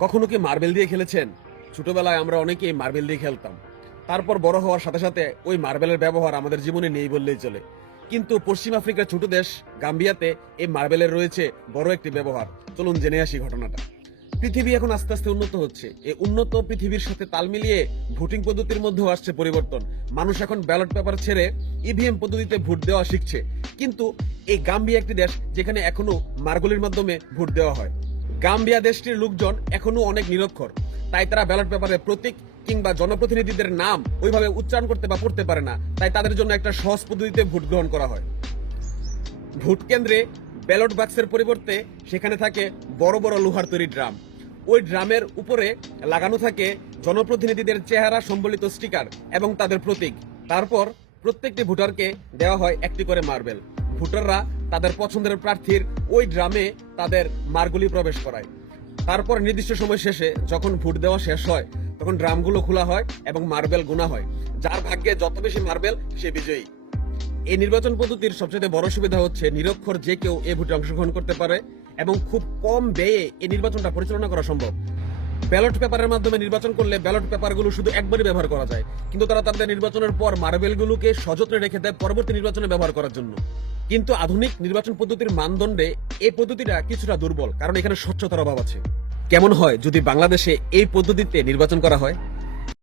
কখনো কি মার্বেল দিয়ে খেলেছেন? ছোটবেলায় আমরা অনেকেই মার্বেল দিয়ে খেলতাম। তারপর বড় হওয়ার সাথে সাথে ওই মার্বেলের ব্যবহার আমাদের জীবনে নেই বললেই চলে। কিন্তু পশ্চিম আফ্রিকার ছোট দেশ, গাম্বিয়াতে এই মার্বেলের রয়েছে বড় একটি ব্যবহার। চলুন জেনে আসি ঘটনাটা। পৃথিবী এখন আস্তে আস্তে উন্নত হচ্ছে। এই উন্নত পৃথিবীর সাথে তাল মিলিয়ে ভোটিং পদ্ধতির মধ্যেও আসছে পরিবর্তন। মানুষ এখন ব্যালট পেপার ছেড়ে ইভিএম পদ্ধতিতে ভোট দেওয়া শিখছে। কিন্তু এই গাম্বিয়া একটি দেশ যেখানে এখনও মার্গলির মাধ্যমে ভোট দেওয়া হয়। গাম্বিয়া দেশটির লোকজন এখনও অনেক নিরক্ষর। তাই তারা ব্যালট পেপারে প্রতীক কিংবা জনপ্রতিনিধিদের নাম ওইভাবে উচ্চারণ করতে বা পড়তে পারে না। তাই তাদের জন্য একটা সহজ পদ্ধতিতে ভোট গ্রহণ করা হয়। ভোট কেন্দ্রে ব্যালট বাক্সের পরিবর্তে সেখানে থাকে বড় বড় লোহার তৈরি ড্রাম। ওই ড্রামের উপরে লাগানো থাকে জনপ্রতিনিধিদের চেহারা সম্বলিত স্টিকার এবং তাদের প্রতীক। তারপর প্রত্যেকটি ভোটারকে দেওয়া হয় একটি করে মার্বেল। ভোটাররা তাদের পছন্দের প্রার্থীর ওই ড্রামে তাদের মার্গুলি প্রবেশ করায়। তারপর নির্দিষ্ট সময় শেষে যখন ভোট দেওয়া শেষ হয়, তখন ড্রামগুলো খোলা হয় এবং মার্বেল গোনা হয়। যার ভাগ্যে যত বেশি মার্বেল, সে বিজয়ী। এই নির্বাচন পদ্ধতির সবচেয়ে বড় সুবিধা হচ্ছে নিরক্ষর যে কেউ এ ভোটে অংশগ্রহণ করতে পারে এবং খুব কম ব্যয়ে এই নির্বাচনটা পরিচালনা করা সম্ভব। ব্যালট পেপারের মাধ্যমে নির্বাচন করলে ব্যালট পেপারগুলো শুধু একবারই ব্যবহার করা যায়। কিন্তু তারা তাদের নির্বাচনের পর মার্বেলগুলোকে সযত্নে রেখে দেয় পরবর্তী নির্বাচনে ব্যবহার করার জন্য। কিন্তু আধুনিক নির্বাচন পদ্ধতির মানদণ্ডে এই পদ্ধতিটা কিছুটা দুর্বল, কারণ এখানে স্বচ্ছতার অভাব আছে। কেমন হয় যদি বাংলাদেশে এই পদ্ধতিতে নির্বাচন করা হয়?